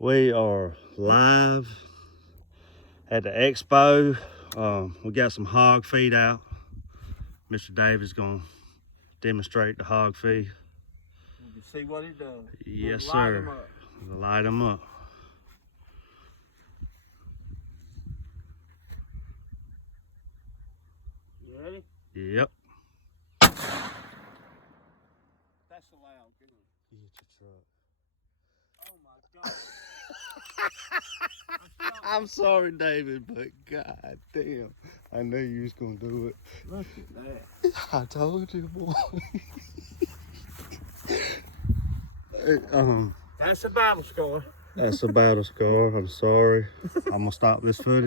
We are live at the expo. We got some hog feed out. Mr. David's gonna demonstrate the hog feed. You can see what it does. Yes, We'll light sir. 'em up. We'll light them up. You ready? Yep. That's allowed. Get on. Oh my God. I'm sorry, David, but god damn, I knew you was gonna do it. Look at that. I told you, boy. That's a battle scar. That's about a scar. I'm sorry. I'm gonna stop this footage.